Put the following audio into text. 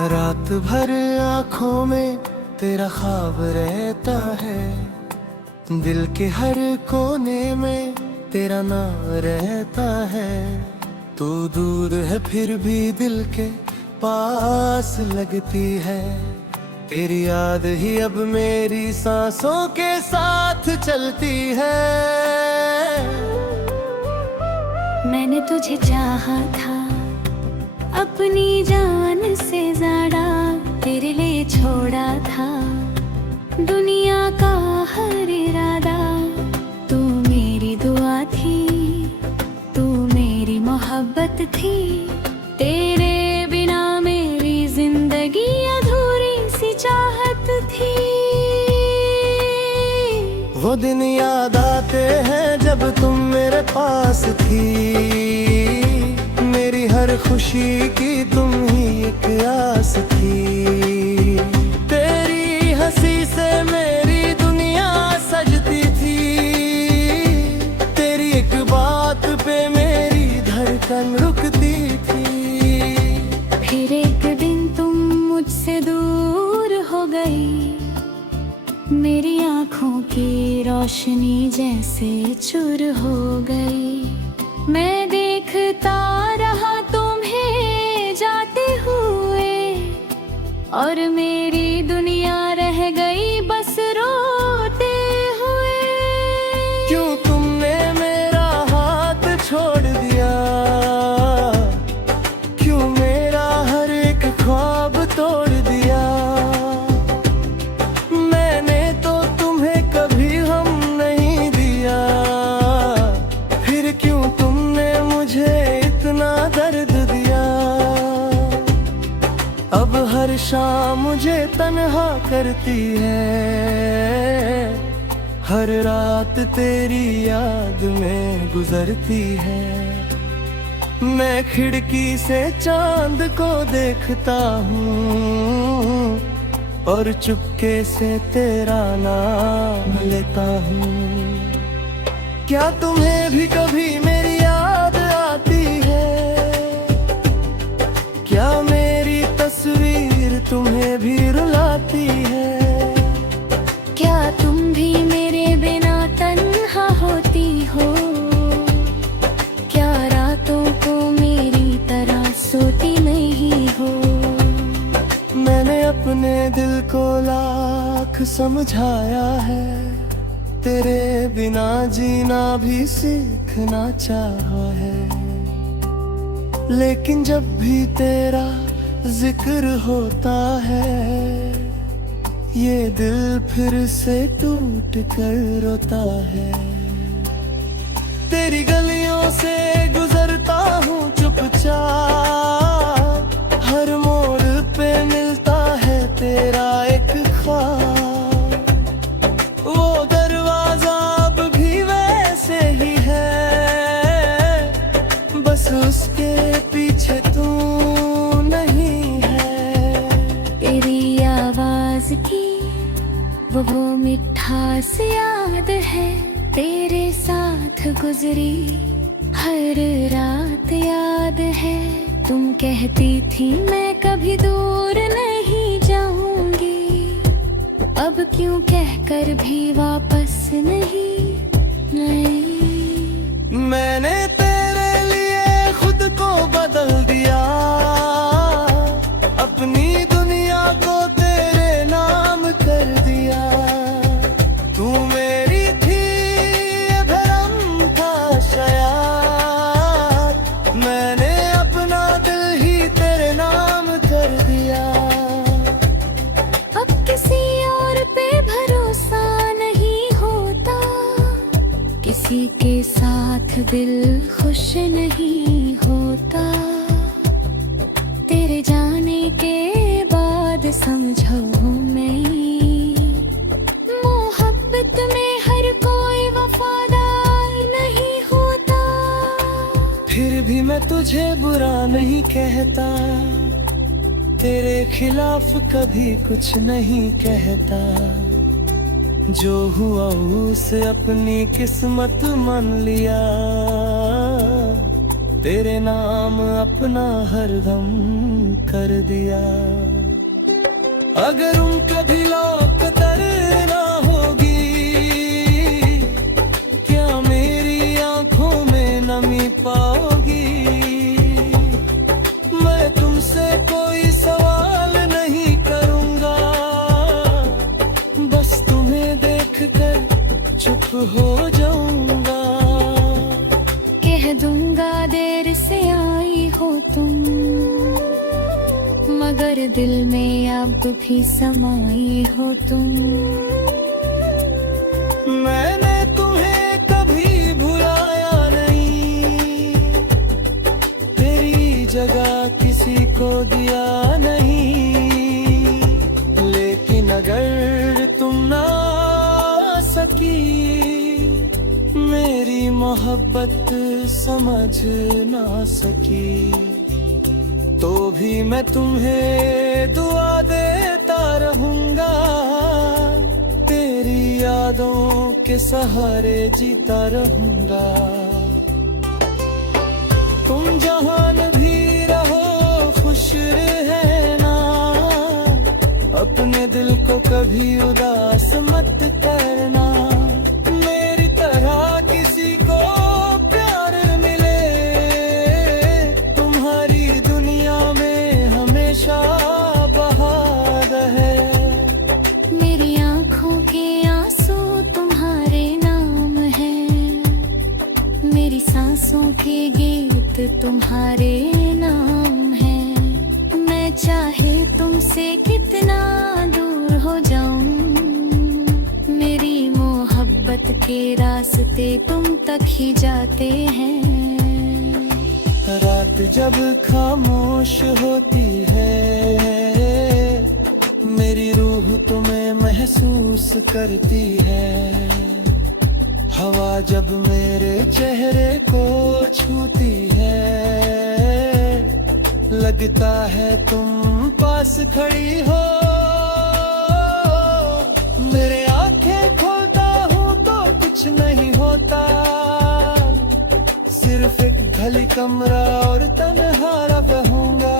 रात भर आँखों में तेरा ख्वाब रहता है, दिल के हर कोने में तेरा नाम रहता है। तू दूर है फिर भी दिल के पास लगती है, तेरी याद ही अब मेरी सांसों के साथ चलती है। मैंने तुझे चाहा था अपनी जान से ज्यादा, तेरे लिए छोड़ा था दुनिया का हर इरादा। तू मेरी दुआ थी, तू मेरी मोहब्बत थी, तेरे बिना मेरी जिंदगी अधूरी सी चाहत थी। वो दिन याद आते हैं जब तुम मेरे पास थी, मेरी हर खुशी की तुम ही एक आस थी। तेरी हंसी से मेरी दुनिया सजती थी, तेरी एक बात पे मेरी धड़कन रुकती थी। फिर एक दिन तुम मुझसे दूर हो गई, मेरी आँखों की रोशनी जैसे चूर हो गई। मैं देखता रहा तुम्हें जाते हुए, और मेरी दुनिया रह गई बस रोते हुए। क्यों तुमने मेरा हाथ छोड़ दिया, क्यों मेरा हर एक ख्वाब तोड़ दिया। मैंने तो तुम्हें कभी हम नहीं दिया, फिर क्यों तुमने मुझे इतना दर्द दिया। अब हर शाम मुझे तन्हा करती है, हर रात तेरी याद में गुजरती है। मैं खिड़की से चांद को देखता हूँ, और चुपके से तेरा नाम लेता हूँ। क्या तुम्हें भी कभी मेरी याद आती है, क्या मेरी तस्वीर तुम्हें भी रुलाती है। क्या तुम भी मेरे बिना तन्हा होती हो, क्या रातों को मेरी तरह सोती नहीं हो। मैंने अपने दिल को लाख समझाया है, तेरे बिना जीना भी सीखना चाहा है। लेकिन जब भी तेरा जिक्र होता है, ये दिल फिर से टूट कर रोता है। तेरी गलियों से गुजरता हूँ चुपचाप, हर मोड़ पे मिलता है तेरा एक ख्वाब। वो दरवाजा अब भी वैसे ही है, बस उसके पीछे तू नहीं है। तेरी आवाज की वो मिठास याद है, तेरे साथ गुजरी हर रात याद है। तुम कहती थी मैं कभी दूर नहीं जाऊंगी, अब क्यों कहकर भी वापस नहीं। मैंने तेरे लिए खुद को बदल दिया, अपनी दुनिया को तेरे नाम कर दिया। तू मेरी थी ये भरम था शायद, मैंने अपना दिल ही तेरे नाम कर दिया। अब किसी और पे भरोसा नहीं होता, किसी के साथ दिल खुश नहीं होता। तेरे जाने के बाद समझो मैं, मोहब्बत में हर कोई वफादार नहीं होता। फिर भी मैं तुझे बुरा नहीं कहता, तेरे खिलाफ कभी कुछ नहीं कहता। जो हुआ उसे अपनी किस्मत मान लिया, तेरे नाम अपना हर गम कर दिया। अगर उनका भी लौक तर ना होगी, क्या मेरी आंखों में नमी पाओगी? मैं तुमसे कोई सवाल नहीं करूंगा, बस तुम्हें देखकर चुप हो जाऊंगा। कह दूंगा देर से आई हो तुम, मगर दिल में अब भी समाई हो तुम। मैंने तुम्हें कभी भुलाया नहीं, तेरी जगह किसी को दिया नहीं। लेकिन अगर तुम ना सकी, मेरी मोहब्बत समझ ना सकी, तो भी मैं तुम्हें दुआ देता रहूंगा। तेरी यादों के सहारे जीता रहूंगा। तुम जहान भी रहो खुश रहना, अपने दिल को कभी उदास मत करना। मेरी तरह किसी को प्यार मिले, तुम्हारी दुनिया में हमेशा बहार है। मेरी आंखों के आंसू तुम्हारे नाम हैं, मेरी सांसों के गीत तुम्हारे नाम हैं। मैं चाहे तुमसे कितना दूर हो जाऊं, मेरी मोहब्बत के रास्ते तुम तक ही जाते हैं। रात जब खामोश होती है, मेरी रूह तुम्हें महसूस करती है। हवा जब मेरे चेहरे को छूती है, लगता है तुम पास खड़ी हो। मेरे आंखें खोलता हूँ तो कुछ नहीं होता, सिर्फ एक खाली कमरा और तन्हा रहूंगा।